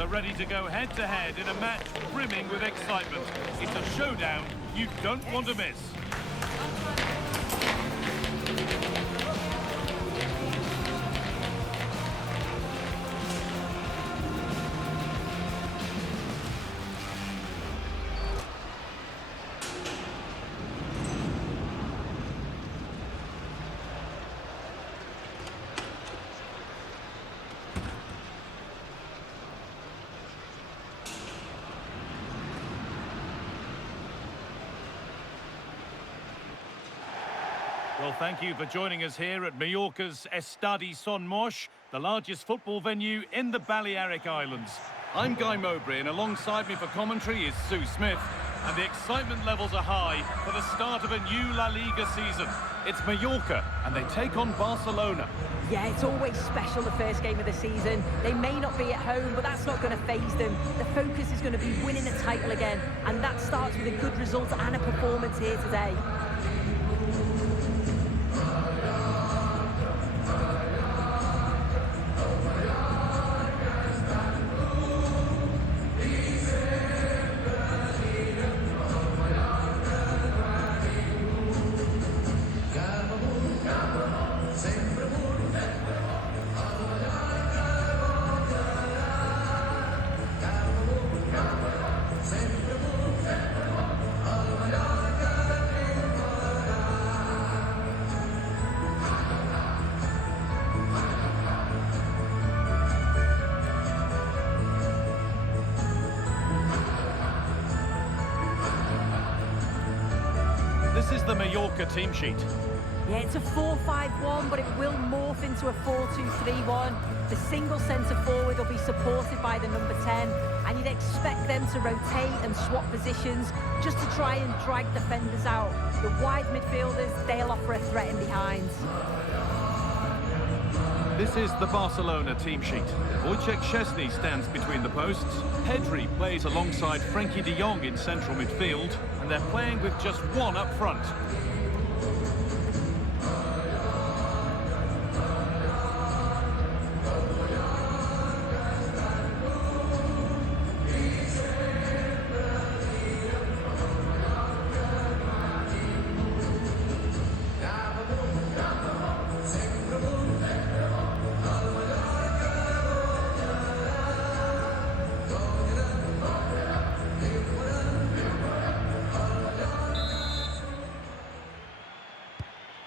are ready to go head-to-head in a match brimming with excitement. It's a showdown you don't want to miss. Well, thank you for joining us here at Mallorca's Estadi Son Moix, the largest football venue in the Balearic Islands. I'm Guy Mowbray, and alongside me for commentary is Sue Smith. And the excitement levels are high for the start of a new La Liga season. It's Mallorca, and they take on Barcelona. Yeah, it's always special, the first game of the season. They may not be at home, but that's not going to faze them. The focus is going to be winning the title again, and that starts with a good result and a performance here today. This is the Mallorca team sheet. Yeah, it's a 4-5-1, but it will morph into a 4-2-3-1. The single centre-forward will be supported by the number 10, and you'd expect them to rotate and swap positions just to try and drag defenders out. The wide midfielders, they'll offer a threat in behind. This is the Barcelona team sheet. Wojciech Szczesny stands between the posts. Pedri plays alongside Frenkie de Jong in central midfield, and they're playing with just one up front.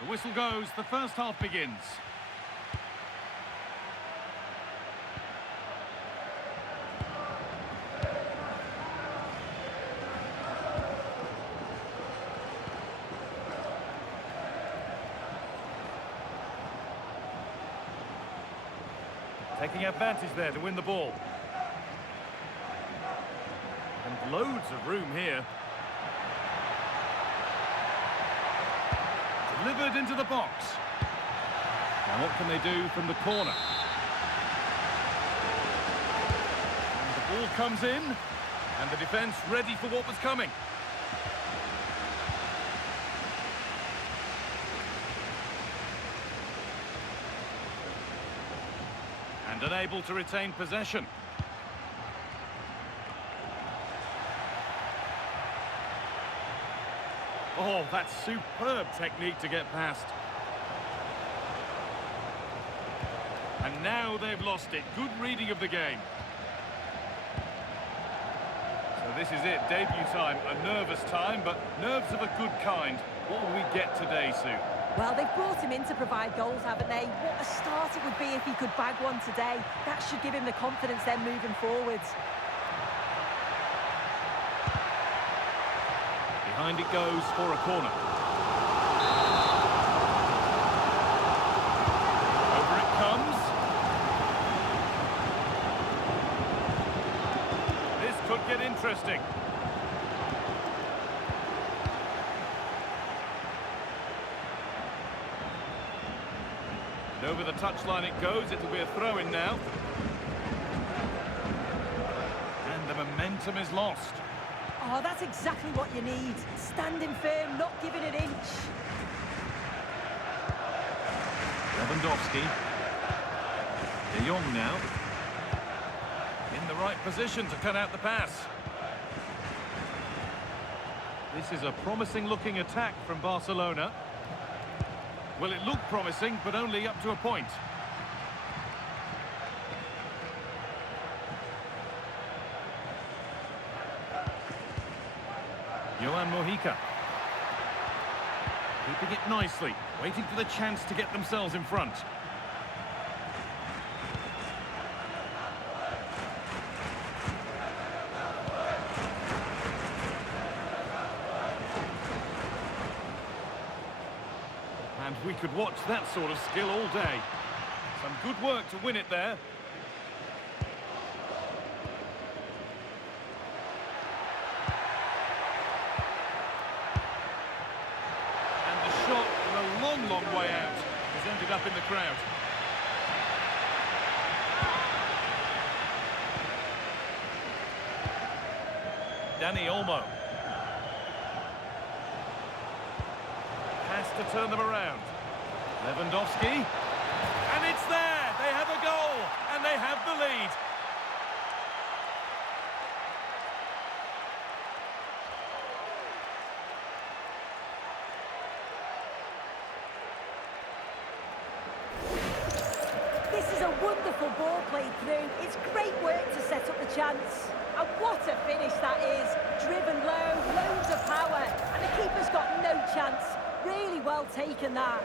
The whistle goes, the first half begins. Taking advantage there to win the ball. And loads of room here. Delivered into the box. Now what can they do from the corner? And the ball comes in, and the defence ready for what was coming. And unable to retain possession. Oh, that's superb technique to get past. And now they've lost it. Good reading of the game. So this is it, debut time. A nervous time, but nerves of a good kind. What will we get today, Sue? Well, they've brought him in to provide goals, haven't they? What a start it would be if he could bag one today. That should give him the confidence then moving forwards. Behind it goes for a corner. Over it comes. This could get interesting. And over the touchline it goes. It'll be a throw-in now. And the momentum is lost. Oh, that's exactly what you need. Standing firm, not giving an inch. Lewandowski. De Jong now. In In the right position to cut out the pass. This is a promising-looking attack from Barcelona. Well, it looked promising, but only up to a point. Johan Mojica. Keeping it nicely, waiting for the chance to get themselves in front. And we could watch that sort of skill all day. Some good work to win it there. And the shot from a long, long way out has ended up in the crowd. Dani Olmo. Has to turn them around. Lewandowski. And it's there! They have a goal! And they have the lead. This is a wonderful ball played through. It's great work to set up the chance. And what a finish that is. Driven low, loads of power. And the keeper's got no chance. Really well taken, that.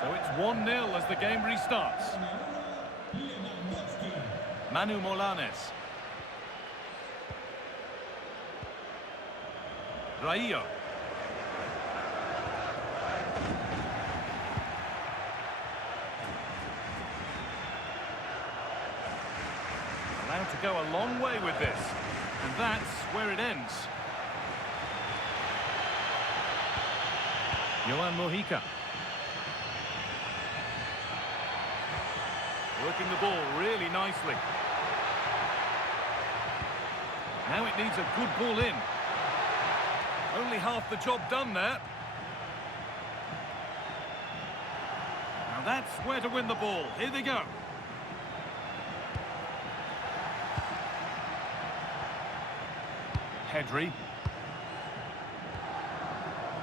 So it's 1-0 as the game restarts. Manu Molanes. Raillo. Allowed to go a long way with this. And that's where it ends. Johan Mojica. Working the ball really nicely. Now it needs a good ball in. Only half the job done there. Now that's where to win the ball. Here they go. Pedri.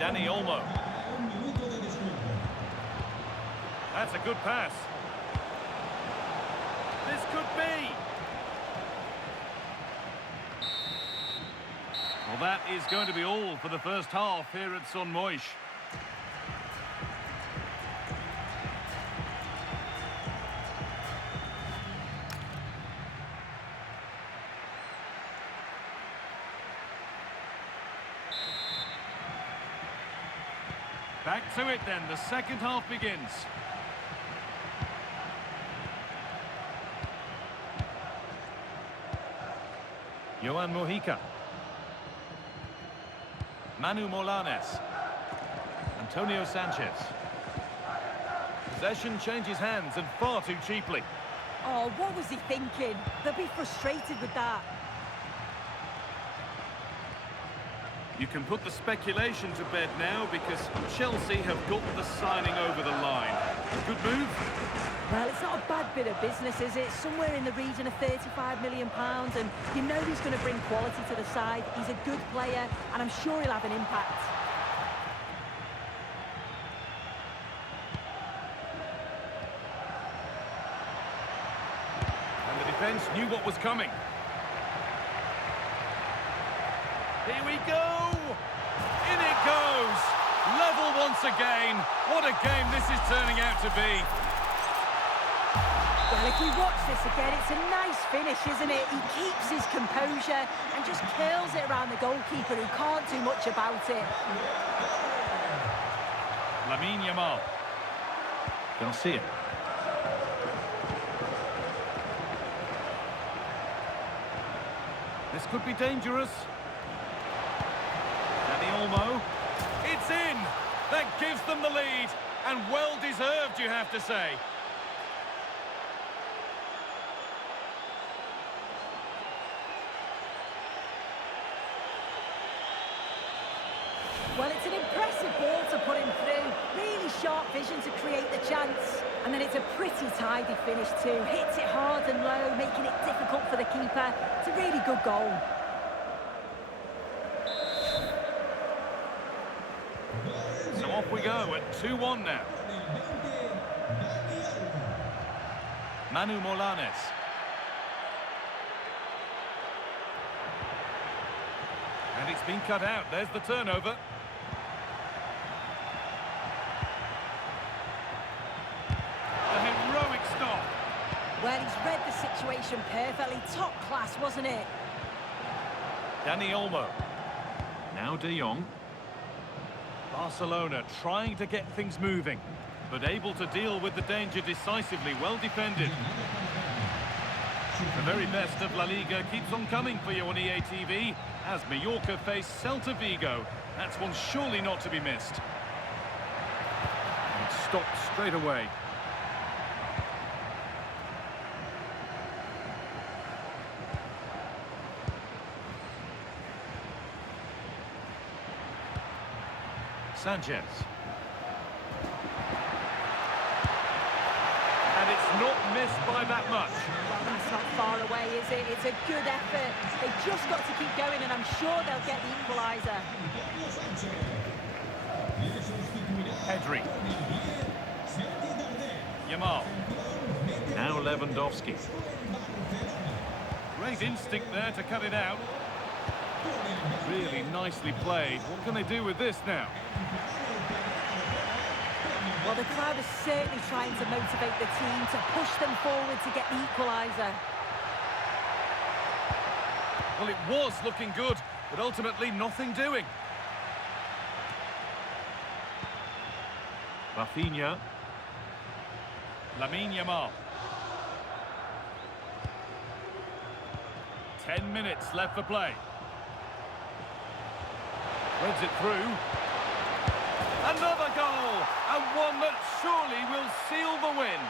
Dani Olmo. That's a good pass. This could be. Well, that is going to be all for the first half here at Son Moix. Back to it then, the second half begins. Johan Mojica. Manu Molanes. Antonio Sanchez. Possession changes hands and far too cheaply. Oh, what was he thinking? They'll be frustrated with that. You can put the speculation to bed now because Chelsea have got the signing over the line. Good move. Well, it's not a bad bit of business, is it? Somewhere in the region of £35 million, and you know he's going to bring quality to the side. He's a good player, and I'm sure he'll have an impact. And the defence knew what was coming. Here we go! In it goes! Level once again. What a game this is turning out to be. Well, if we watch this again, it's a nice finish, isn't it? He keeps his composure and just curls it around the goalkeeper who can't do much about it. Lamine Yamal. Garcia. This could be dangerous. Dani Olmo. It's in! That gives them the lead. And well deserved, you have to say. Well, it's an impressive ball to put him through. Really sharp vision to create the chance. And then it's a pretty tidy finish too. Hits it hard and low, making it difficult for the keeper. It's a really good goal. So off we go at 2-1 now. Manu Molanes. And it's been cut out. There's the turnover. A heroic stop. Well, he's read the situation perfectly. Top class, wasn't it? Dani Olmo. Now De Jong. Barcelona trying to get things moving, but able to deal with the danger decisively. Well defended. The very best of La Liga keeps on coming for you on EA TV as Mallorca face Celta Vigo. That's one surely not to be missed. And stopped straight away. Sanchez. And it's not missed by that much. Well, that's not far away, is it? It's a good effort. They've just got to keep going, and I'm sure they'll get the equaliser. Pedri. Yamal. Now Lewandowski. Great instinct there to cut it out. Really nicely played. What can they do with this now? Well, the crowd is certainly trying to motivate the team to push them forward to get the equaliser. Well, it was looking good, but ultimately nothing doing. Rafinha. Lamine Yamal. 10 minutes left for play. Threads it through. Another goal, and one that surely will seal the win.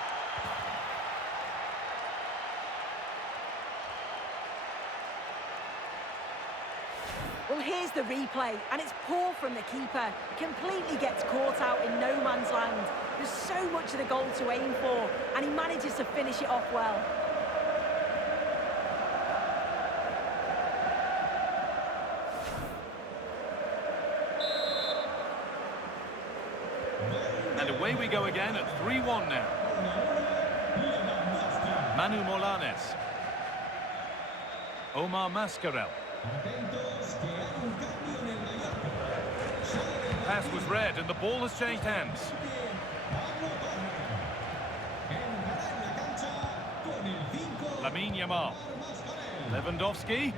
Well, here's the replay, and it's poor from the keeper. Completely gets caught out in no man's land. There's so much of the goal to aim for, and he manages to finish it off well. And away we go again at 3-1 now. Manu Molanes. Omar Mascarell. Pass was read and the ball has changed hands. Lamine Yamal. Lewandowski.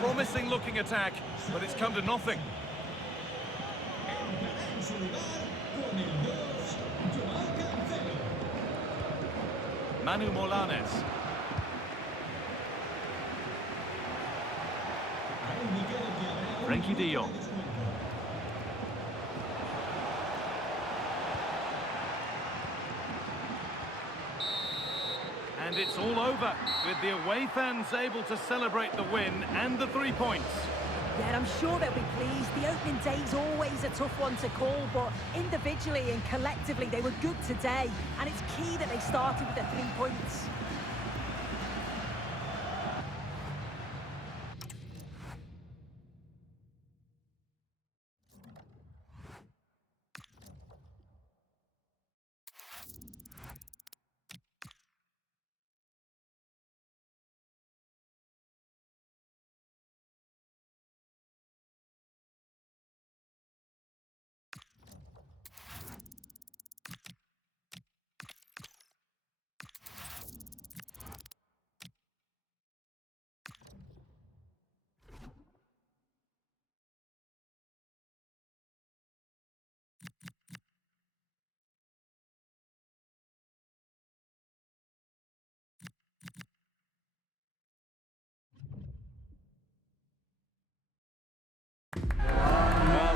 Promising looking attack, but it's come to nothing. Manu Molanes. Frenkie de Jong. And it's all over, with the away fans able to celebrate the win and the 3 points. Yeah, I'm sure they'll be pleased. The opening day's always a tough one to call, but individually and collectively they were good today, and it's key that they started with the 3 points.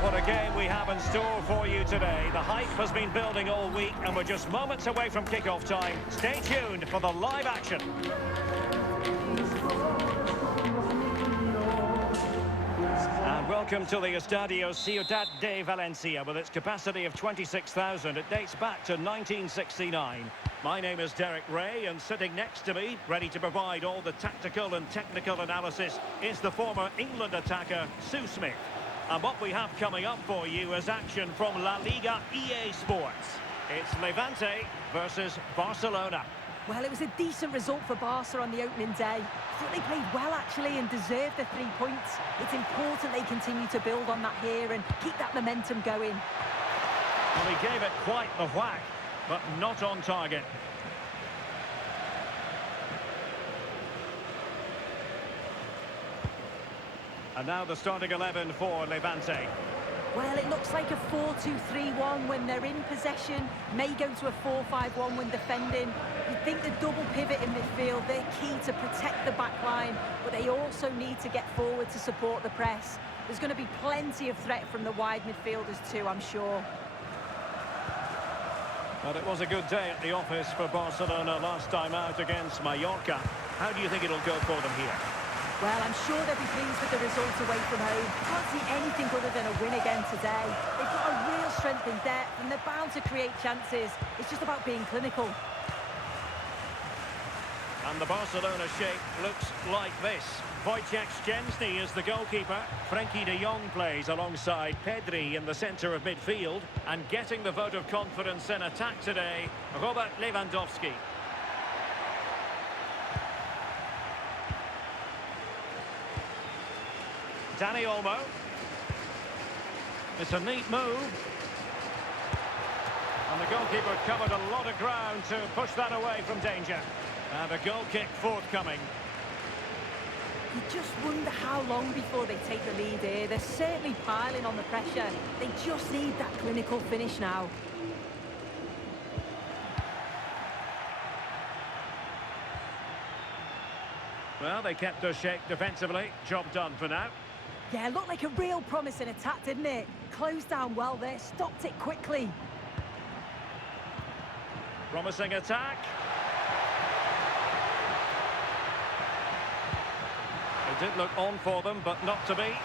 What a game we have in store for you today. The hype has been building all week and we're just moments away from kick-off time. Stay tuned for the live action. And welcome to the Estadio Ciudad de Valencia with its capacity of 26,000. It dates back to 1969. My name is Derek Ray, and sitting next to me, ready to provide all the tactical and technical analysis, is the former England attacker, Sue Smith. And what we have coming up for you is action from La Liga EA Sports. It's Levante versus Barcelona. Well, it was a decent result for Barca on the opening day. I thought they played well, actually, and deserved the 3 points. It's important they continue to build on that here and keep that momentum going. Well, he gave it quite the whack, but not on target. And now the starting 11 for Levante. Well, it looks like a 4-2-3-1 when they're in possession, may go to a 4-5-1 when defending. You'd think the double pivot in midfield, they're key to protect the back line, but they also need to get forward to support the press. There's going to be plenty of threat from the wide midfielders too, I'm sure. But it was a good day at the office for Barcelona last time out against Mallorca. How do you think it'll go for them here? Well, I'm sure they'll be pleased with the result away from home. Can't see anything other than a win again today. They've got a real strength in depth and they're bound to create chances. It's just about being clinical. And the Barcelona shape looks like this. Wojciech Szczęsny is the goalkeeper. Frenkie de Jong plays alongside Pedri in the centre of midfield. And getting the vote of confidence in attack today, Robert Lewandowski. Dani Olmo. It's a neat move. And the goalkeeper covered a lot of ground to push that away from danger. And a goal kick forthcoming. You just wonder how long before they take the lead here. They're certainly piling on the pressure. They just need that clinical finish now. Well, they kept their shape defensively. Job done for now. Yeah, looked like a real promising attack, didn't it? Closed down well there, stopped it quickly. Promising attack. It did look on for them, but not to be.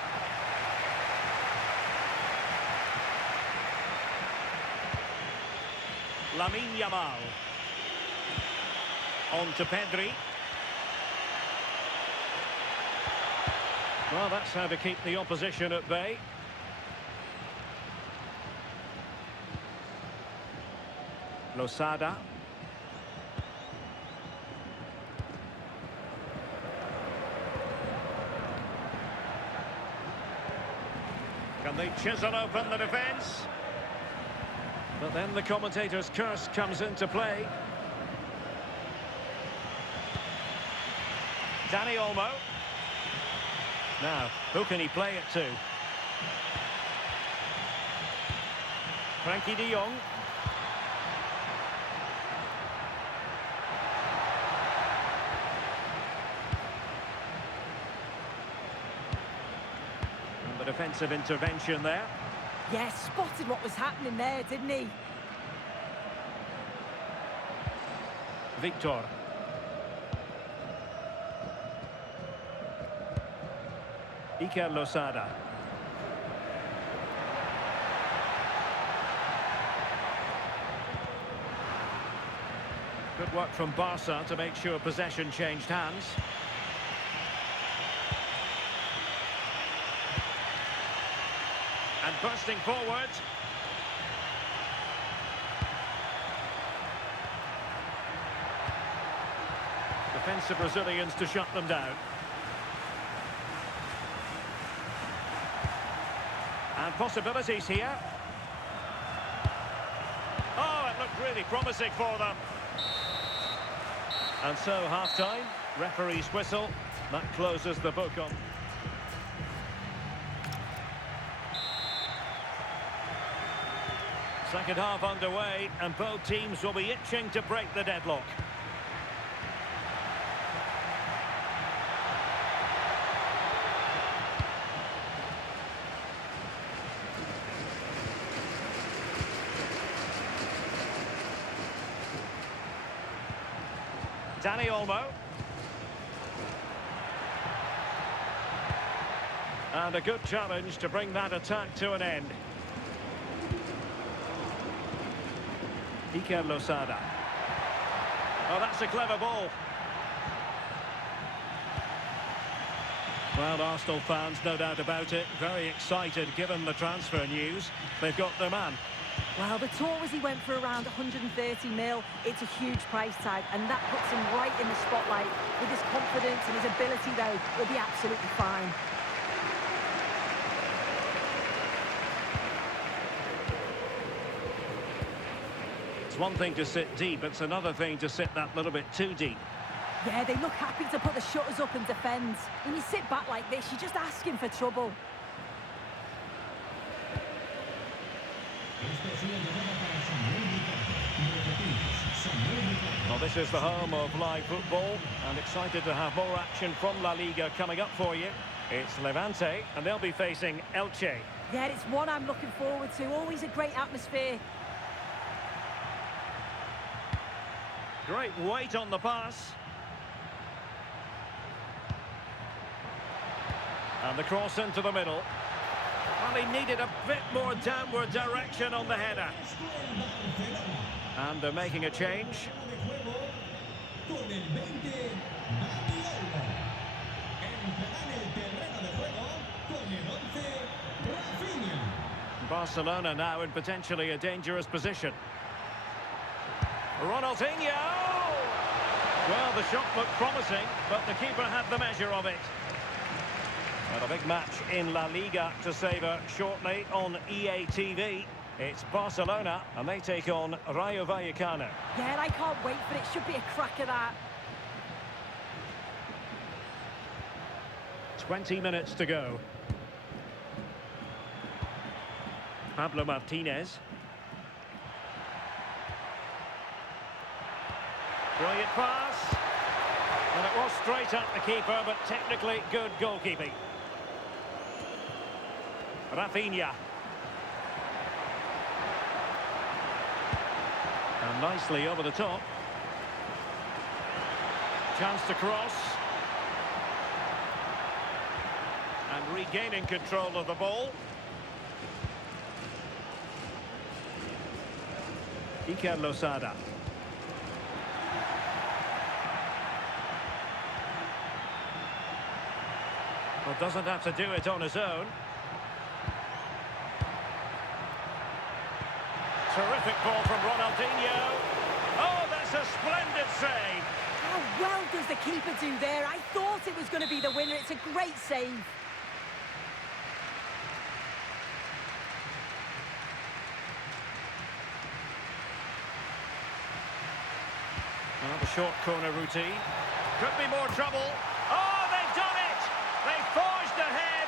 Lamine Yamal. On to Pedri. Well, that's how to keep the opposition at bay. Losada. Can they chisel open the defence? But then the commentator's curse comes into play. Dani Olmo. Now, who can he play it to? Frenkie de Jong. And the defensive intervention there. Yeah, spotted what was happening there, didn't he? Victor. Iker Losada. Good work from Barca to make sure possession changed hands. And bursting forward. Defensive Brazilians to shut them down. And possibilities here. Oh, it looked really promising for them. And so, half-time, referee's whistle. That closes the book on. Second half underway, and both teams will be itching to break the deadlock. Dani Olmo. And a good challenge to bring that attack to an end. Iker Losada. Oh, that's a clever ball. Well, Arsenal fans, no doubt about it, very excited given the transfer news. They've got their man. Well, the talk was he went for around 130 mil. It's a huge price tag, and that puts him right in the spotlight. With his confidence and his ability, though, he'll be absolutely fine. It's one thing to sit deep, it's another thing to sit that little bit too deep. Yeah, they look happy to put the shutters up and defend. When you sit back like this, you're just asking for trouble. Well, this is the home of live football, and excited to have more action from La Liga coming up for you. It's Levante, and they'll be facing Elche. Yeah, it's one I'm looking forward to. Always a great atmosphere. Great weight on the pass. And the cross into the middle. Well, he needed a bit more downward direction on the header. And they're making a change. Barcelona now in potentially a dangerous position. Ronaldinho! Well, the shot looked promising, but the keeper had the measure of it. Well, a big match in La Liga to savour shortly on EA TV. It's Barcelona, and they take on Rayo Vallecano. Yeah, and I can't wait for it. Should be a cracker, that. 20 minutes to go. Pablo Martinez. Brilliant pass. And it was straight at the keeper, but technically good goalkeeping. Rafinha. And nicely over the top. Chance to cross. And regaining control of the ball. Iker Losada. Well, doesn't have to do it on his own. Terrific ball from Ronaldinho. Oh, that's a splendid save. How well does the keeper do there? I thought it was going to be the winner. It's a great save. Well, the short corner routine. Could be more trouble. Oh, they've done it! They forged ahead,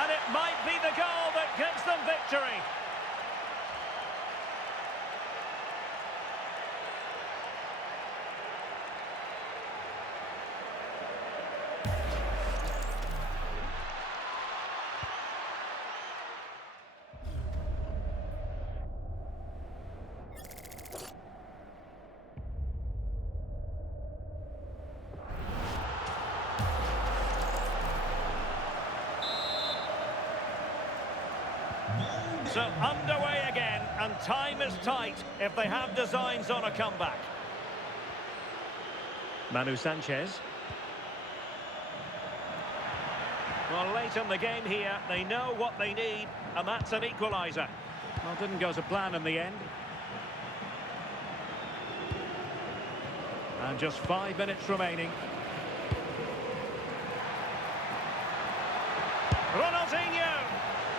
and it might be the goal that gives them victory. So underway again, and time is tight if they have designs on a comeback. Manu Sanchez. Well, late in the game here, they know what they need, and that's an equaliser. Well, didn't go to plan in the end. And just 5 minutes remaining. Ronaldinho!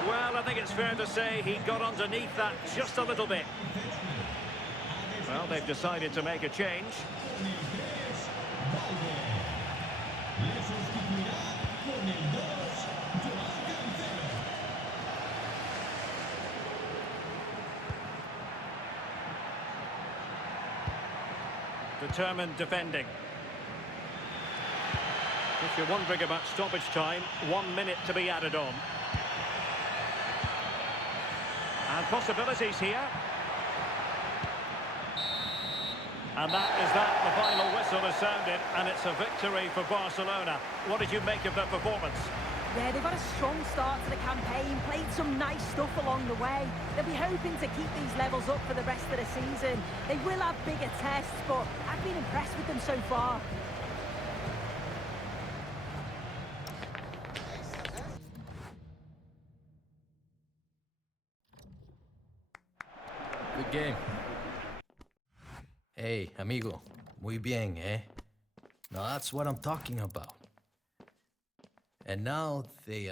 Well, I think it's fair to say he got underneath that just a little bit. Well, they've decided to make a change. Determined defending. If you're wondering about stoppage time, 1 minute to be added on. And possibilities here. And that is that. The final whistle has sounded, and it's a victory for Barcelona. What did you make of that performance? Yeah, they've had a strong start to the campaign, played some nice stuff along the way. They'll be hoping to keep these levels up for the rest of the season. They will have bigger tests, but I've been impressed with them so far. Good game. Hey, amigo. Muy bien, eh? Now that's what I'm talking about. And now they